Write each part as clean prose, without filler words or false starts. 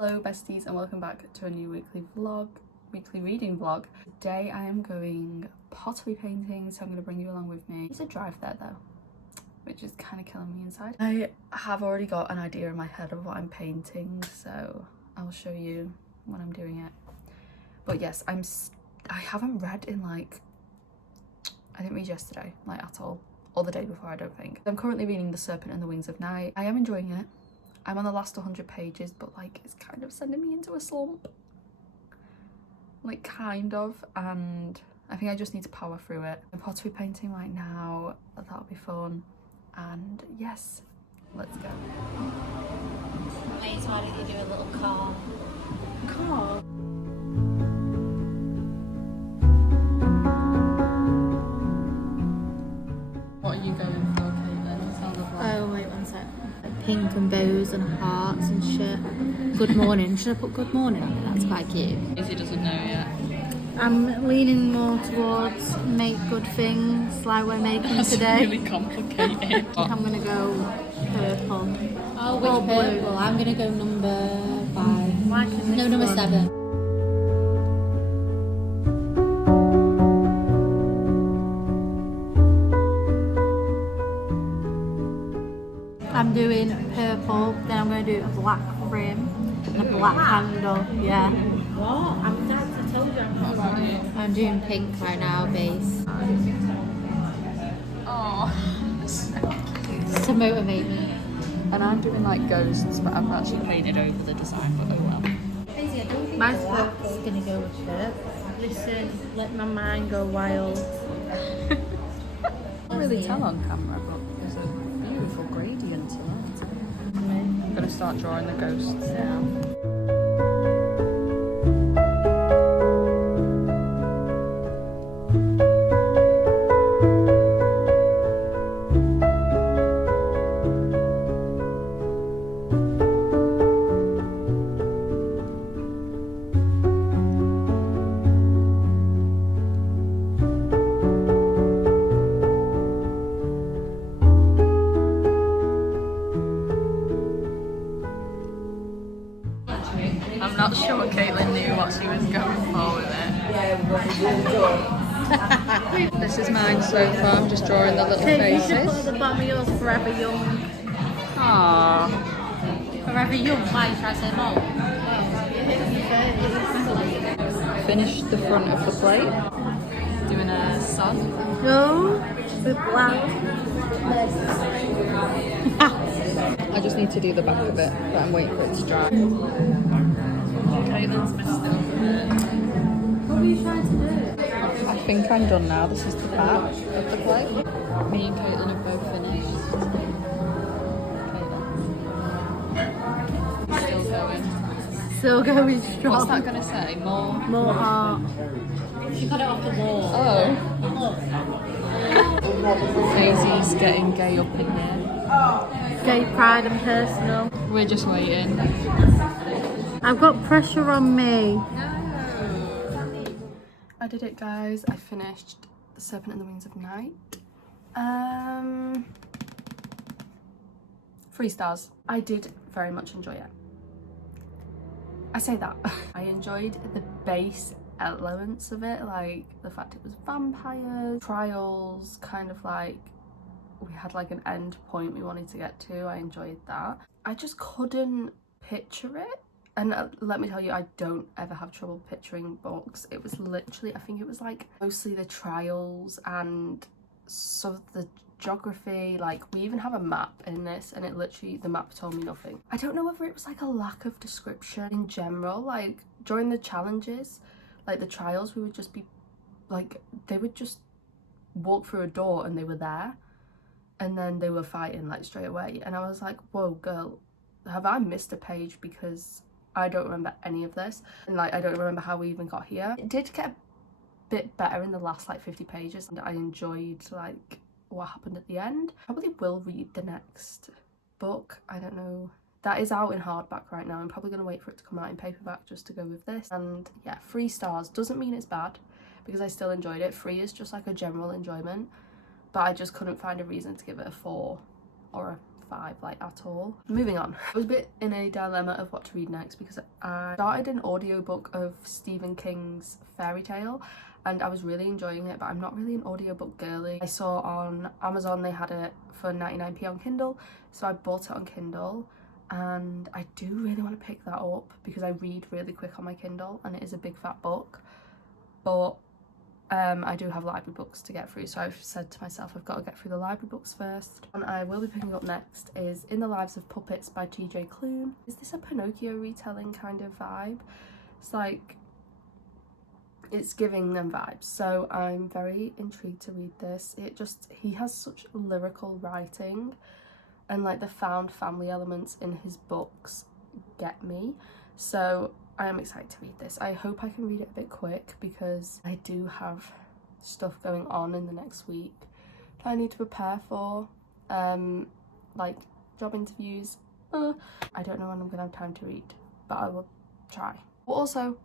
Hello besties and welcome back to a new weekly reading vlog. Today I am going pottery painting, so I'm going to bring you along with me. There's a drive there though, which is kind of killing me inside. I have already got an idea in my head of what I'm painting, so I'll show you when I'm doing it. But yes, I haven't read in I didn't read yesterday, at all, or the day before, I don't think. I'm currently reading The Serpent and the Wings of Night. I am enjoying it. I'm on the last 100 pages, but it's kind of sending me into a slump. Kind of, and I think I just need to power through it. I'm pottery painting right now, that'll be fun. And yes, let's go. Wait, why don't you do a little call? Call? What are you going for, Caitlin? Oh, wait one sec. Pink and bows and hearts and shit. Good morning. Should I put good morning on it? That's quite cute. Izzy doesn't know yet. I'm leaning more towards make good things like we're making That's today. really complicated. I think I'm gonna go purple. Oh, which purple? I'm gonna go number 5. No, number 7. I'm doing purple, then I'm going to do a black frame and a black handle. Yeah. What? I'm not to tell you. What about you? I'm doing pink right now, base. Oh, To motivate me. and I'm doing ghosts, but I've actually painted over the design, but oh well. Daisy, I don't think My black's gonna go with it. Listen, let my mind go wild. Can't really tell on camera, but there's a beautiful gradient to that. I'm gonna start drawing the ghosts now. I'm not sure Caitlin knew what she was going for with it. This is mine so far. I'm just drawing the little You should put at faces. the bottom of yours forever young. Aww. Forever young. Why? Try to say more. Finished the front of the plate. Doing a sun. No, with black. I just need to do the back of it, but I'm waiting for it to dry. Caitlin's messed it up a bit. What were you trying to do? I think I'm done now. This is the back of the plate. Me and Caitlin have both finished. Caitlin. Still going. Still going strong. What's that going to say? More? More heart. She got it off the wall. Oh. Daisy's getting gay up in here. Gay pride and personal. We're just waiting. I've got pressure on me. I did it, guys. I finished The Serpent and the Wings of Night. 3 stars. I did very much enjoy it. I say that. I enjoyed the base elements of it, the fact it was vampires, trials, we had an end point we wanted to get to. I enjoyed that. I just couldn't picture it. And let me tell you, I don't ever have trouble picturing books. It was literally, I think it was mostly the trials and sort of the geography. We even have a map in this, and it literally, the map told me nothing. I don't know whether it was a lack of description in general. During the challenges, the trials, we would just be they would just walk through a door and they were there, and then they were fighting straight away. And I was like, whoa girl, have I missed a page? Because I don't remember any of this, and I don't remember how we even got here. It did get a bit better in the last 50 pages, and I enjoyed what happened at the end. Probably will read the next book. I don't know. That is out in hardback right now. I'm probably going to wait for it to come out in paperback just to go with this. And yeah, 3 stars. Doesn't mean it's bad, because I still enjoyed it. 3 is just a general enjoyment, but I just couldn't find a reason to give it a 4 or a vibe like at all. Moving on. I was a bit in a dilemma of what to read next because I started an audiobook of Stephen King's Fairy Tale and I was really enjoying it, but I'm not really an audiobook girly. I saw on Amazon they had it for 99p on Kindle, so I bought it on Kindle, and I do really want to pick that up because I read really quick on my Kindle and it is a big fat book, but I do have library books to get through, so I've said to myself I've got to get through the library books first. And I will be picking up next is In the Lives of Puppets by TJ Klune. Is this a Pinocchio retelling kind of vibe? It's like, it's giving them vibes, so I'm very intrigued to read this. He has such lyrical writing, and like the found family elements in his books get me, so I am excited to read this. I hope I can read it a bit quick because I do have stuff going on in the next week that I need to prepare for, like job interviews. I don't know when I'm gonna have time to read, but I will try. But also,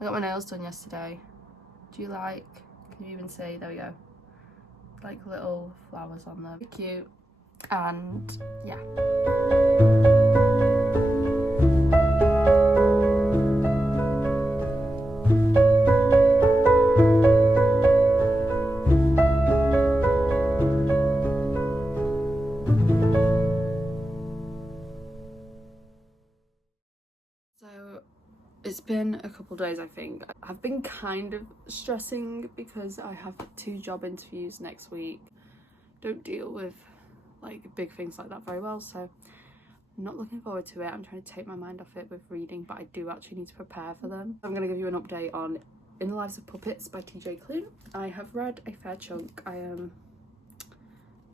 I got my nails done yesterday. Do you like, can you even see, there we go, like little flowers on them. Very cute. And yeah. So it's been a couple days, I think. I've been kind of stressing because I have 2 job interviews next week. Don't deal with like big things like that very well, so I'm not looking forward to it. I'm trying to take my mind off it with reading, but I do actually need to prepare for them. I'm going to give you an update on In the Lives of Puppets by TJ Klune. I have read a fair chunk. I am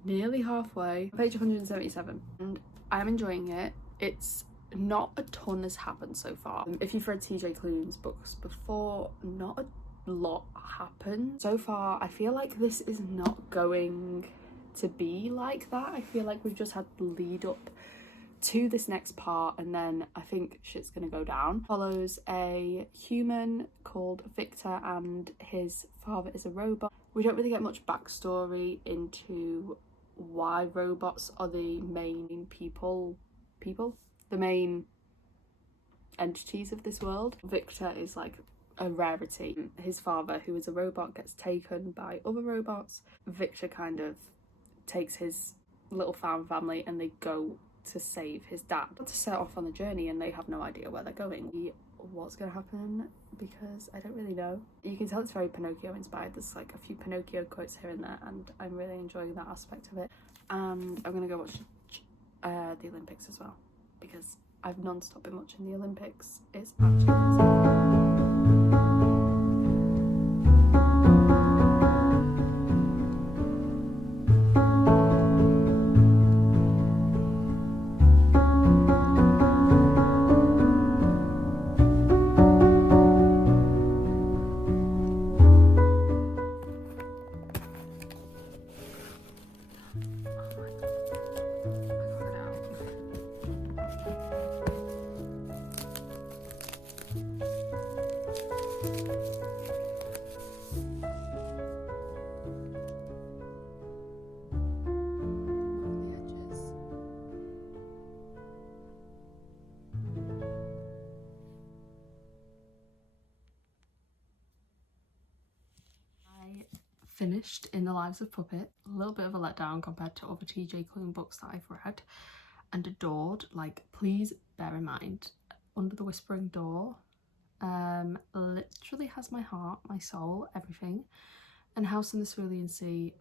nearly halfway, page 177, and I am enjoying it. It's not a ton has happened so far. If you've read TJ Klune's books before, not a lot happened so far. I feel like this is not going to be like that. I feel like we've just had the lead up to this next part, and then I think shit's gonna go down. Follows a human called Victor, and his father is a robot. We don't really get much backstory into why robots are the main the main entities of this world. Victor is like a rarity. His father, who is a robot, gets taken by other robots. Victor kind of takes his little found family and they go to save his dad, to set off on the journey, and they have no idea where they're going. What's going to happen, because I don't really know. You can tell it's very Pinocchio inspired. There's like a few Pinocchio quotes here and there, and I'm really enjoying that aspect of it. And I'm gonna go watch the Olympics as well, because I've non-stop been watching the Olympics. It's actually amazing. Finished In the Lives of Puppet. A little bit of a letdown compared to other TJ Klune books that I've read and adored. Like, please bear in mind, Under the Whispering Door literally has my heart, my soul, everything. And House in the Cerulean Sea,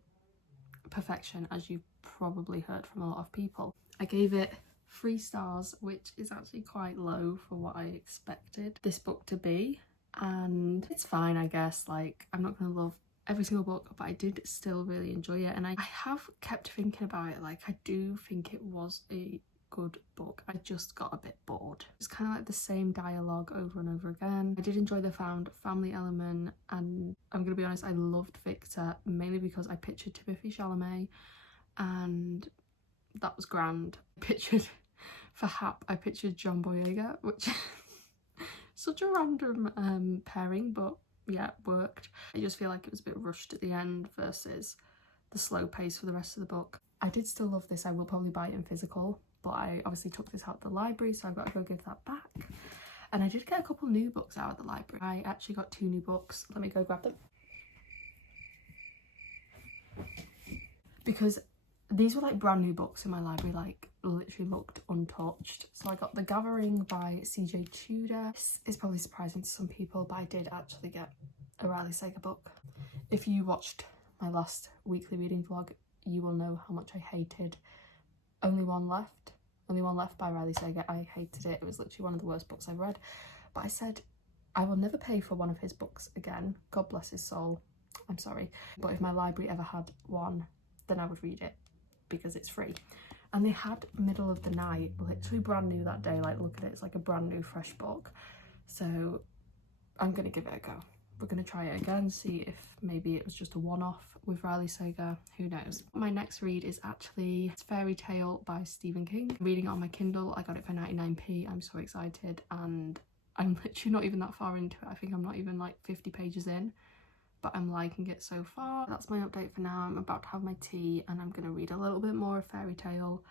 perfection, as you've probably heard from a lot of people. I gave it 3 stars, which is actually quite low for what I expected this book to be, and it's fine, I guess. Like, I'm not gonna love every single book, but I did still really enjoy it, and I have kept thinking about it. Like, I do think it was a good book. I just got a bit bored. It's kind of like the same dialogue over and over again. I did enjoy the found family element, and I'm gonna be honest, I loved Victor mainly because I pictured Timothée Chalamet, and that was grand. For Hap, I pictured John Boyega, which such a random pairing, but yeah, it worked. I just feel like it was a bit rushed at the end versus the slow pace for the rest of the book. I did still love this. I will probably buy it in physical, but I obviously took this out of the library, so I've got to go give that back. And I did get a couple new books out of the library. I actually got 2 new books. Let me go grab them. Because these were like brand new books in my library, like literally looked untouched. So I got The Gathering by CJ Tudor. This is probably surprising to some people, but I did actually get a Riley Sager book. If you watched my last weekly reading vlog, you will know how much I hated Only One Left by Riley Sager. I hated it. It was literally one of the worst books I've read. But I said I will never pay for one of his books again. God bless his soul. I'm sorry. But if my library ever had one, then I would read it because it's free. And they had Middle of the Night, literally brand new that day. Like, look at it, it's like a brand new fresh book. So I'm gonna give it a go. We're gonna try it again, see if maybe it was just a one-off with Riley Sager, who knows. My next read is actually Fairy Tale by Stephen King. I'm reading it on my Kindle. I got it for 99p. I'm so excited, and I'm literally not even that far into it. I think I'm not even like 50 pages in, but I'm liking it so far. That's my update for now. I'm about to have my tea and I'm gonna read a little bit more of Fairy Tale.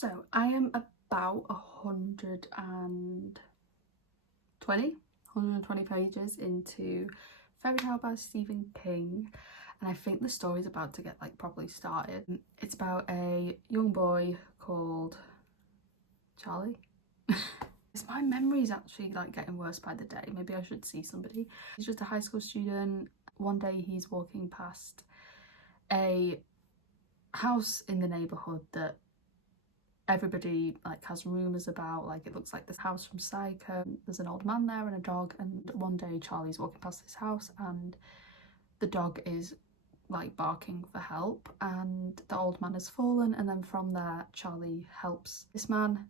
So I am about 120 pages into Fairy Tale by Stephen King, and I think the story's about to get like properly started. It's about a young boy called Charlie. My memory's actually like getting worse by the day. Maybe I should see somebody. He's just a high school student. One day he's walking past a house in the neighborhood that everybody like has rumors about. Like, it looks like this house from Psycho. There's an old man there and a dog, and one day Charlie's walking past this house and the dog is like barking for help, and the old man has fallen, and then from there Charlie helps this man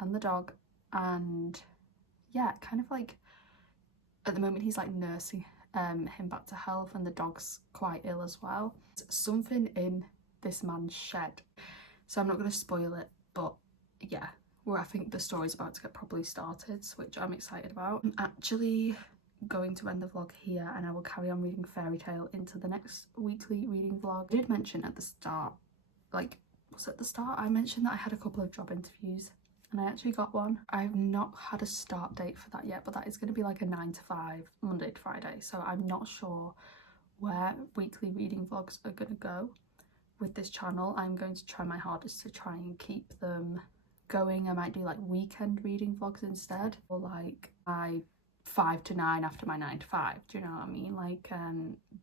and the dog, and yeah, kind of like at the moment he's like nursing him back to health, and the dog's quite ill as well. There's something in this man's shed, so I'm not going to spoil it, but yeah, I think the story's about to get properly started, which I'm excited about. I'm actually going to end the vlog here, and I will carry on reading Fairy Tale into the next weekly reading vlog. I did mention at the start, like, was it the start? I mentioned that I had a couple of job interviews, and I actually got one. I've not had a start date for that yet, but that is going to be like a 9 to 5, Monday to Friday, so I'm not sure where weekly reading vlogs are going to go with this channel. I'm going to try my hardest to try and keep them going. I might do like weekend reading vlogs instead, or like my 5 to 9 after my 9 to 5, do you know what I mean? Like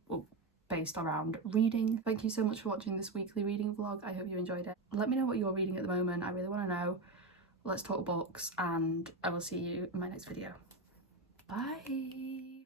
well, based around reading. Thank you so much for watching this weekly reading vlog. I hope you enjoyed it. Let me know what you're reading at the moment. I really want to know. Let's talk books, and I will see you in my next video. Bye.